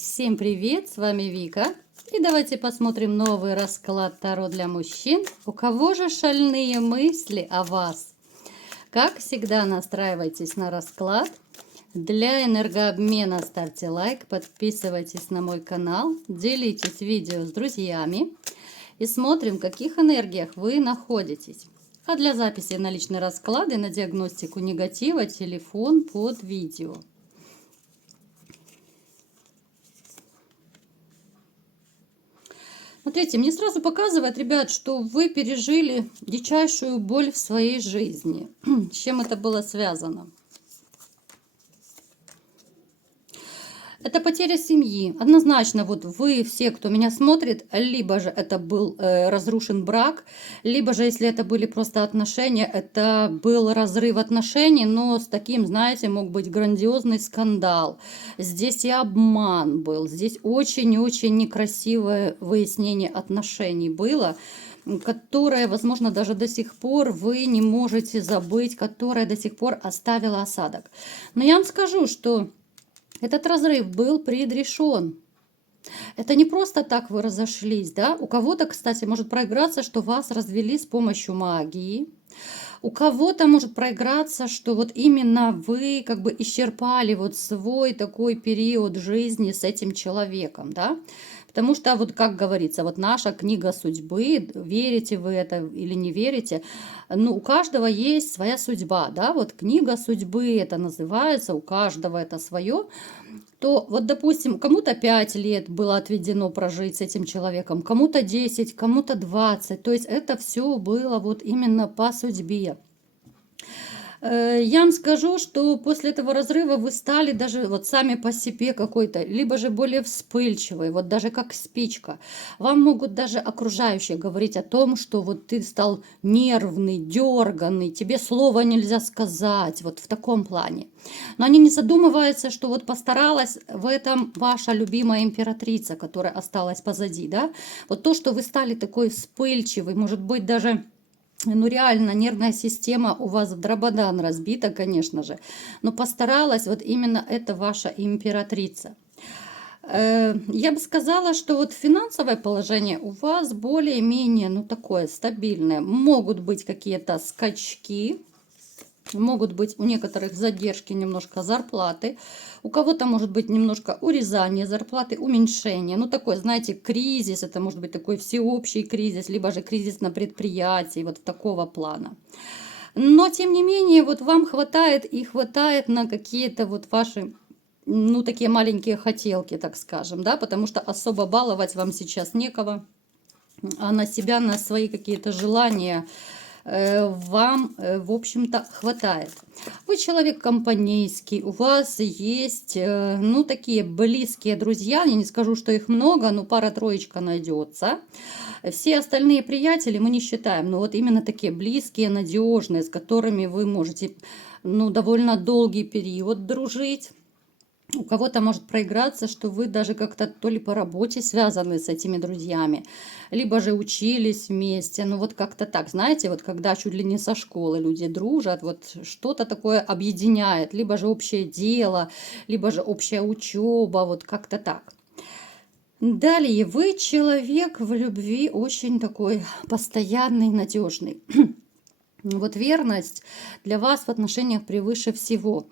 Всем привет, с вами Вика. И давайте посмотрим новый расклад Таро для мужчин. У кого же шальные мысли о вас? Как всегда, настраивайтесь на расклад. Для энергообмена ставьте лайк, подписывайтесь на мой канал, делитесь видео с друзьями и смотрим, в каких энергиях вы находитесь. А для записи на личные расклады, на диагностику негатива, телефон под видео. Смотрите, мне сразу показывает, ребят, что вы пережили дичайшую боль в своей жизни. С чем это было связано? Это потеря семьи. Однозначно, вот вы все, кто меня смотрит, либо же это был разрушен брак, либо же, если это были просто отношения, это был разрыв отношений, но с таким, знаете, мог быть грандиозный скандал. Здесь и обман был, здесь очень-очень некрасивое выяснение отношений было, которое, возможно, даже до сих пор вы не можете забыть, которое до сих пор оставило осадок. Но я вам скажу, что этот разрыв был предрешен. Это не просто так вы разошлись, да? У кого-то, кстати, может проиграться, что вас развели с помощью магии. У кого-то может проиграться, что вот именно вы как бы исчерпали вот свой такой период жизни с этим человеком, да? Потому что, вот как говорится, вот наша книга судьбы, верите вы это или не верите, ну, у каждого есть своя судьба, да, вот книга судьбы это называется, у каждого это свое. То вот, допустим, кому-то 5 лет было отведено прожить с этим человеком, кому-то 10, кому-то 20. То есть это все было вот именно по судьбе. Я вам скажу, что после этого разрыва вы стали даже вот сами по себе какой-то, либо же более вспыльчивый, вот даже как спичка. Вам могут даже окружающие говорить о том, что вот ты стал нервный, дерганный, тебе слова нельзя сказать, вот в таком плане. Но они не задумываются, что вот постаралась в этом ваша любимая императрица, которая осталась позади, да? Вот то, что вы стали такой вспыльчивый, может быть, даже... Ну, реально, нервная система у вас в дрободан разбита, конечно же. Но постаралась вот именно эта ваша императрица. Я бы сказала, что вот финансовое положение у вас более-менее, ну, такое стабильное. Могут быть какие-то скачки, могут быть у некоторых задержки немножко зарплаты, у кого-то может быть немножко урезание зарплаты, уменьшение. Ну, такой, знаете, кризис, это может быть такой всеобщий кризис, либо же кризис на предприятии, вот такого плана. Но, тем не менее, вот вам хватает и хватает на какие-то вот ваши, ну, такие маленькие хотелки, так скажем, да, потому что особо баловать вам сейчас некого, а на себя, на свои какие-то желания вам, в общем-то, хватает. Вы человек компанейский, у вас есть, ну, такие близкие друзья, я не скажу, что их много, но пара-троечка найдется. Все остальные приятели мы не считаем, но вот именно такие близкие, надежные, с которыми вы можете, ну, довольно долгий период дружить. У кого-то может проиграться, что вы даже как-то то ли по работе связаны с этими друзьями, либо же учились вместе. Ну вот как-то так, знаете, вот когда чуть ли не со школы люди дружат, вот что-то такое объединяет, либо же общее дело, либо же общая учеба, вот как-то так. Далее, вы человек в любви очень такой постоянный, надежный. Вот верность для вас в отношениях превыше всего.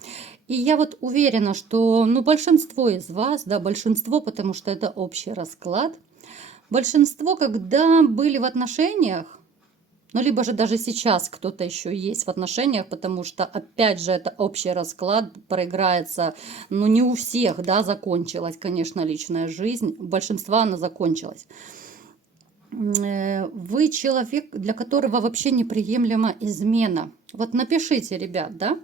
И я вот уверена, что, ну, большинство из вас, да, большинство, потому что это общий расклад, большинство, когда были в отношениях, ну, либо же даже сейчас кто-то еще есть в отношениях, потому что, опять же, это общий расклад, проиграется, ну, не у всех, да, закончилась, конечно, личная жизнь, у большинства она закончилась. Вы человек, для которого вообще неприемлема измена. Вот напишите, ребят, да,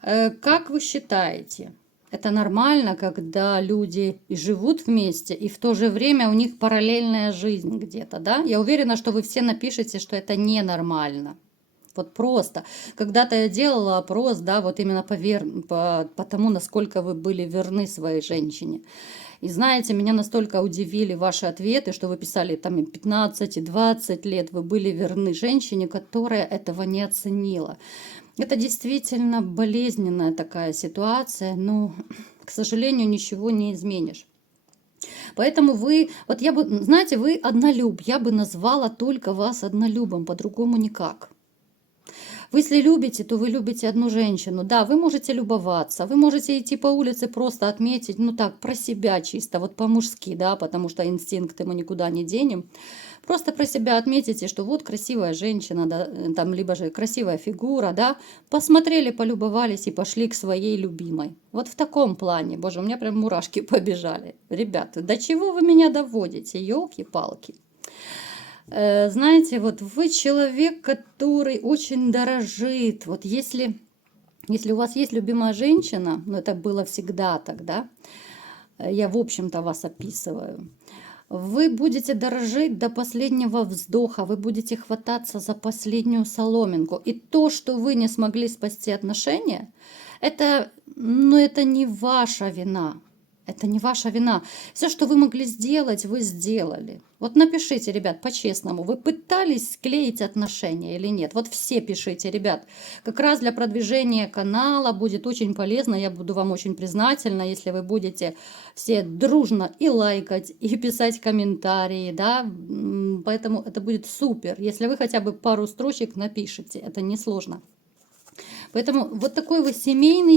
как вы считаете, это нормально, когда люди и живут вместе, и в то же время у них параллельная жизнь где-то, да? Я уверена, что вы все напишите, что это ненормально. Вот просто. Когда-то я делала опрос, да, вот именно по тому, насколько вы были верны своей женщине. И знаете, меня настолько удивили ваши ответы, что вы писали там и 15, и 20 лет вы были верны женщине, которая этого не оценила. Это действительно болезненная такая ситуация, но, к сожалению, ничего не изменишь. Поэтому вы, вот я бы, знаете, вы однолюб, я бы назвала только вас однолюбом, по-другому никак. Вы если любите, то вы любите одну женщину. Да, вы можете любоваться, вы можете идти по улице просто отметить, ну так, про себя чисто, вот по-мужски, да, потому что инстинкты мы никуда не денем. Просто про себя отметите, что вот красивая женщина, да, там, либо же красивая фигура, да, посмотрели, полюбовались и пошли к своей любимой. Вот в таком плане, боже, у меня прям мурашки побежали. Ребята, до чего вы меня доводите, елки-палки. Знаете, вот вы человек, который очень дорожит. Вот если у вас есть любимая женщина, ну это было всегда тогда, я в общем-то вас описываю, вы будете дорожить до последнего вздоха, вы будете хвататься за последнюю соломинку. И то, что вы не смогли спасти отношения, это, ну, это не ваша вина. Это не ваша вина. Все, что вы могли сделать, вы сделали. Вот напишите, ребят, по-честному, вы пытались склеить отношения или нет? Вот все пишите, ребят. Как раз для продвижения канала будет очень полезно. Я буду вам очень признательна, если вы будете все дружно и лайкать, и писать комментарии, да. Поэтому это будет супер. Если вы хотя бы пару строчек напишите, это несложно. Поэтому вот такой вы семейный.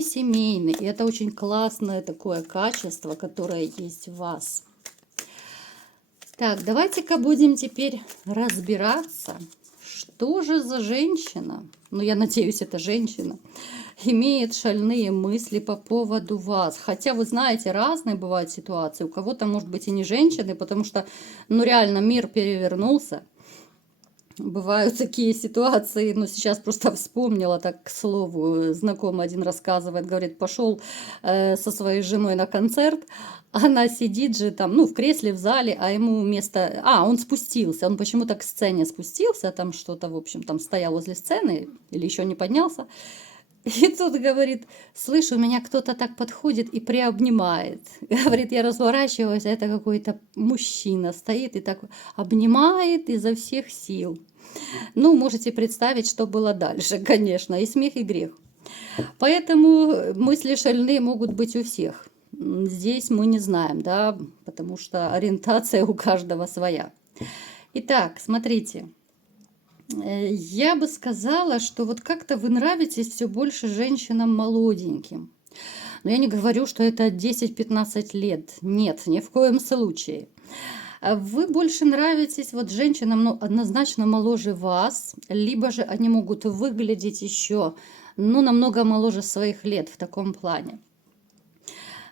И это очень классное такое качество, которое есть в вас. Так, давайте-ка будем теперь разбираться, что же за женщина, ну я надеюсь, это женщина, имеет шальные мысли по поводу вас. Хотя вы знаете, разные бывают ситуации. У кого-то может быть и не женщины, потому что, ну реально, мир перевернулся. Бывают такие ситуации, но сейчас просто вспомнила, так, к слову, знакомый один рассказывает, говорит, пошел со своей женой на концерт, она сидит же там, ну, в кресле в зале, а ему место... он спустился, он почему-то к сцене спустился, там что-то, в общем, там стоял возле сцены или еще не поднялся. И тут говорит, слышь, у меня кто-то так подходит и приобнимает. Говорит, я разворачиваюсь, а это какой-то мужчина стоит и так обнимает изо всех сил. Ну, можете представить, что было дальше, конечно, и смех, и грех. Поэтому мысли шальные могут быть у всех. Здесь мы не знаем, да, потому что ориентация у каждого своя. Итак, смотрите. Я бы сказала, что вот как-то вы нравитесь все больше женщинам молоденьким. Но я не говорю, что это 10-15 лет. Нет, ни в коем случае. Вы больше нравитесь вот женщинам, ну, однозначно моложе вас, либо же они могут выглядеть еще, ну, намного моложе своих лет в таком плане.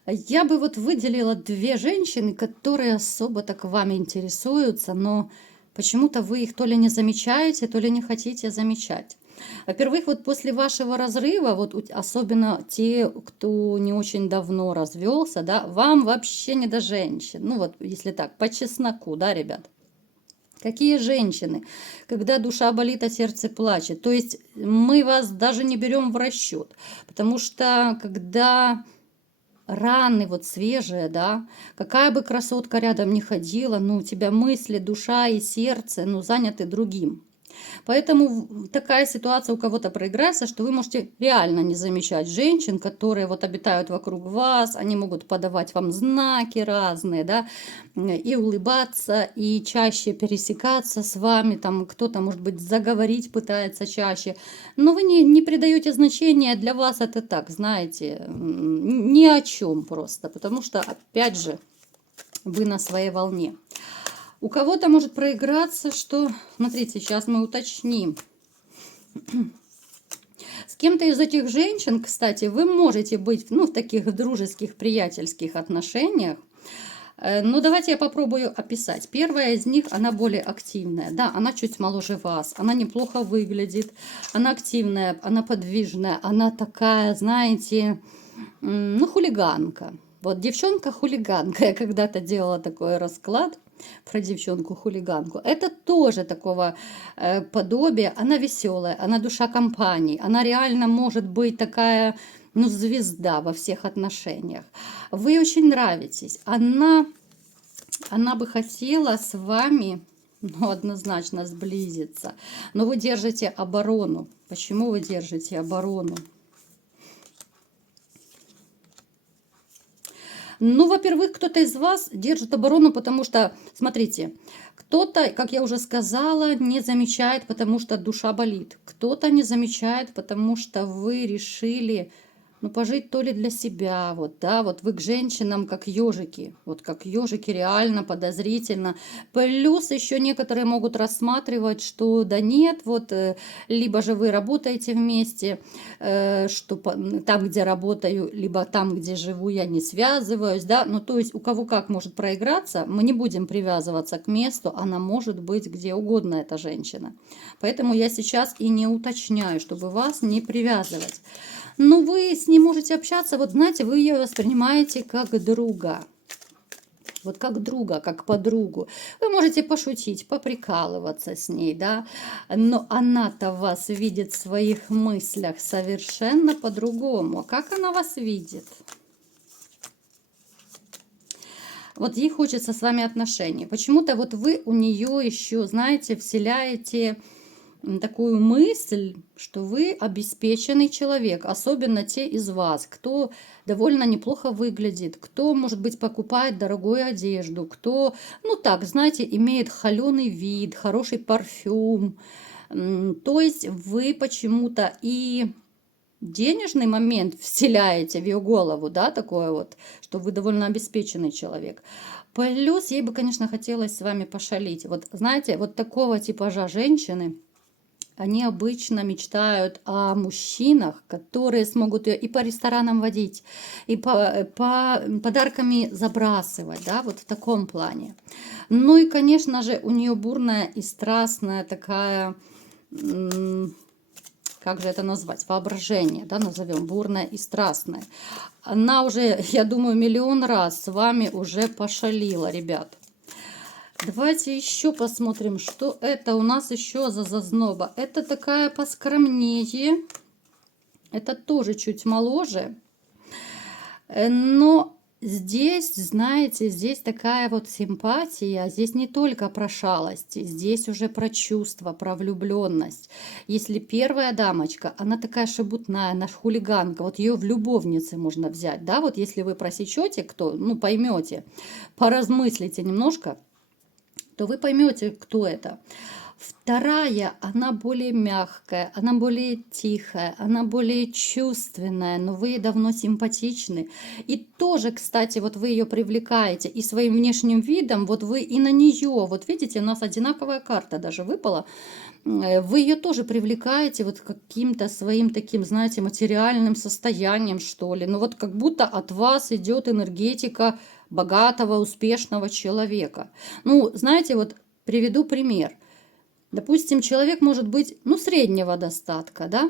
Я бы вот выделила две женщины, которые особо так вами интересуются, но почему-то вы их то ли не замечаете, то ли не хотите замечать. Во-первых, вот после вашего разрыва, вот особенно те, кто не очень давно развелся, да, вам вообще не до женщин. Ну вот, если так, по чесноку, да, ребят. Какие женщины, когда душа болит, а сердце плачет. То есть мы вас даже не берем в расчет, потому что когда раны вот свежие, да, какая бы красотка рядом ни ходила, ну, у тебя мысли, душа и сердце, ну, заняты другим. Поэтому такая ситуация у кого-то проиграется, что вы можете реально не замечать женщин, которые вот обитают вокруг вас, они могут подавать вам знаки разные, да, и улыбаться, и чаще пересекаться с вами, там кто-то, может быть, заговорить пытается чаще, но вы не придаете значения, для вас это так, знаете, ни о чем просто, потому что, опять же, вы на своей волне. У кого-то может проиграться, что... Смотрите, сейчас мы уточним. С кем-то из этих женщин, кстати, вы можете быть, ну, в таких дружеских, приятельских отношениях. Ну, давайте я попробую описать. Первая из них, она более активная. Да, она чуть моложе вас, она неплохо выглядит, она активная, она подвижная, она такая, знаете, ну, хулиганка. Вот девчонка-хулиганка. Я когда-то делала такой расклад про девчонку-хулиганку. Это тоже такого подобия. Она веселая, она душа компании. Она реально может быть такая, ну, звезда во всех отношениях. Вы очень нравитесь. Она бы хотела с вами, ну, однозначно сблизиться. Но вы держите оборону. Почему вы держите оборону? Ну, во-первых, кто-то из вас держит оборону, потому что, смотрите, кто-то, как я уже сказала, не замечает, потому что душа болит. Кто-то не замечает, потому что вы решили, ну, пожить то ли для себя, вот, да, вот вы к женщинам как ежики, вот как ежики реально подозрительно. Плюс еще некоторые могут рассматривать, что да нет, вот, либо же вы работаете вместе, что там, где работаю, либо там, где живу, я не связываюсь, да, ну, то есть у кого как может проиграться, мы не будем привязываться к месту, она может быть где угодно, эта женщина. Поэтому я сейчас и не уточняю, чтобы вас не привязывать. Но вы с ней можете общаться, вот знаете, вы ее воспринимаете как друга. Вот как друга, как подругу. Вы можете пошутить, поприкалываться с ней, да, но она-то вас видит в своих мыслях совершенно по-другому. Как она вас видит? Вот ей хочется с вами отношений. Почему-то вот вы у нее еще, знаете, вселяете такую мысль, что вы обеспеченный человек, особенно те из вас, кто довольно неплохо выглядит, кто, может быть, покупает дорогую одежду, кто, ну так, знаете, имеет холеный вид, хороший парфюм. То есть вы почему-то и денежный момент вселяете в ее голову, да, такое вот, что вы довольно обеспеченный человек. Плюс ей бы, конечно, хотелось с вами пошалить. Вот знаете, вот такого типажа женщины, они обычно мечтают о мужчинах, которые смогут ее и по ресторанам водить, и по подарками забрасывать, да, вот в таком плане. Ну и, конечно же, у нее бурная и страстная такая, как же это назвать, воображение, да, назовем, бурное и страстное. Она уже, я думаю, миллион раз с вами уже пошалила, ребят. Давайте еще посмотрим, что это у нас еще за зазноба. Это такая поскромнее. Это тоже чуть моложе. Но здесь, знаете, здесь такая вот симпатия. Здесь не только про шалости, здесь уже про чувства, про влюбленность. Если первая дамочка, она такая шебутная, она хулиганка, вот ее в любовнице можно взять, да, вот если вы просечете, кто, ну, поймете, поразмыслите немножко, то вы поймете, кто это. Вторая, она более мягкая, она более тихая, она более чувственная, но вы ей давно симпатичны. И тоже, кстати, вот вы ее привлекаете и своим внешним видом, вот вы и на нее, вот видите, у нас одинаковая карта даже выпала, вы ее тоже привлекаете вот каким-то своим таким, знаете, материальным состоянием, что ли. Ну вот как будто от вас идет энергетика богатого, успешного человека. Ну, знаете, вот приведу пример. Допустим, человек может быть, ну, среднего достатка, да?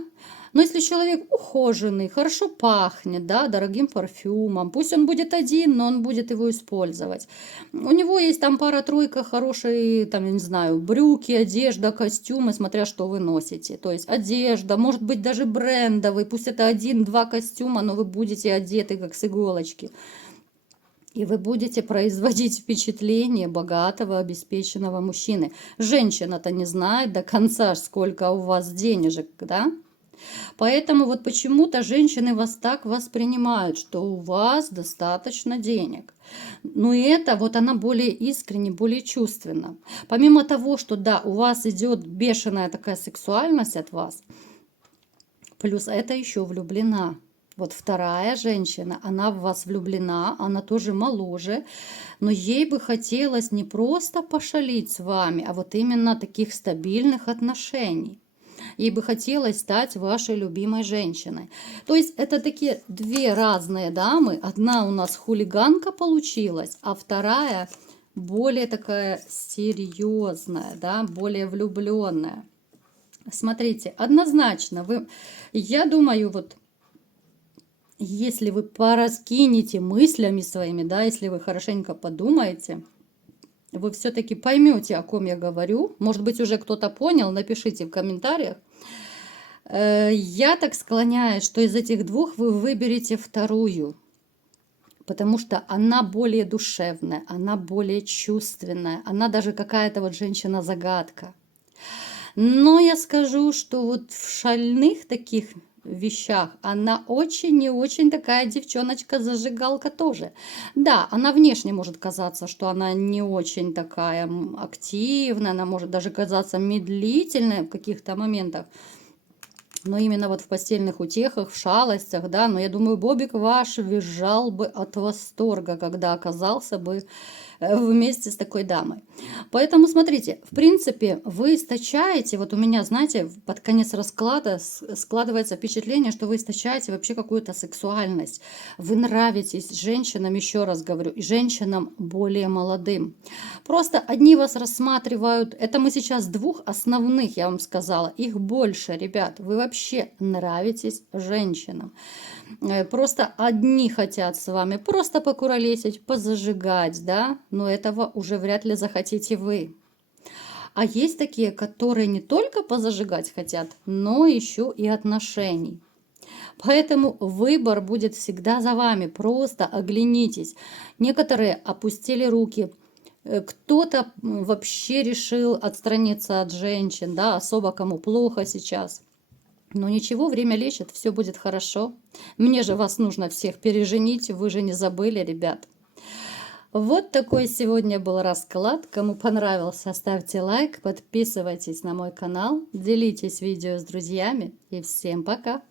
Но если человек ухоженный, хорошо пахнет, да, дорогим парфюмом, пусть он будет один, но он будет его использовать. У него есть там пара-тройка хорошие, там, я не знаю, брюки, одежда, костюмы, смотря что вы носите. То есть одежда, может быть даже брендовый, пусть это один-два костюма, но вы будете одеты как с иголочки. И вы будете производить впечатление богатого, обеспеченного мужчины. Женщина-то не знает до конца, сколько у вас денежек, да? Поэтому вот почему-то женщины вас так воспринимают, что у вас достаточно денег. Но и это вот она более искренне, более чувственна. Помимо того, что да, у вас идет бешеная такая сексуальность от вас, плюс это еще влюблена. Вот вторая женщина, она в вас влюблена, она тоже моложе, но ей бы хотелось не просто пошалить с вами, а вот именно таких стабильных отношений. Ей бы хотелось стать вашей любимой женщиной. То есть это такие две разные дамы. Одна у нас хулиганка получилась, а вторая более такая серьезная, да, более влюбленная. Смотрите, однозначно, я думаю, вот если вы пораскинете мыслями своими, да, если вы хорошенько подумаете, вы все-таки поймете, о ком я говорю. Может быть, уже кто-то понял, напишите в комментариях. Я так склоняюсь, что из этих двух вы выберете вторую, потому что она более душевная, она более чувственная, она даже какая-то вот женщина-загадка. Но я скажу, что вот в шальных таких вещах. Она очень не очень такая девчоночка-зажигалка тоже. Да, она внешне может казаться, что она не очень такая активная, она может даже казаться медлительной в каких-то моментах. Но именно вот в постельных утехах, в шалостях, да, но я думаю, Бобик ваш визжал бы от восторга, когда оказался бы вместе с такой дамой. Поэтому смотрите, в принципе, вы источаете, вот у меня, знаете, под конец расклада складывается впечатление, что вы источаете вообще какую-то сексуальность. Вы нравитесь женщинам, еще раз говорю, и женщинам более молодым. Просто одни вас рассматривают, это мы сейчас двух основных, я вам сказала, их больше, ребят, вы вообще нравитесь женщинам. Просто одни хотят с вами просто покуролесить, позажигать, да, но этого уже вряд ли захотите вы. А есть такие, которые не только позажигать хотят, но еще и отношений. Поэтому выбор будет всегда за вами. Просто оглянитесь. Некоторые опустили руки. Кто-то вообще решил отстраниться от женщин, да, особо кому плохо сейчас. Но ничего, время лечит, все будет хорошо. Мне же вас нужно всех переженить, вы же не забыли, ребят. Вот такой сегодня был расклад. Кому понравился, ставьте лайк, подписывайтесь на мой канал, делитесь видео с друзьями и всем пока!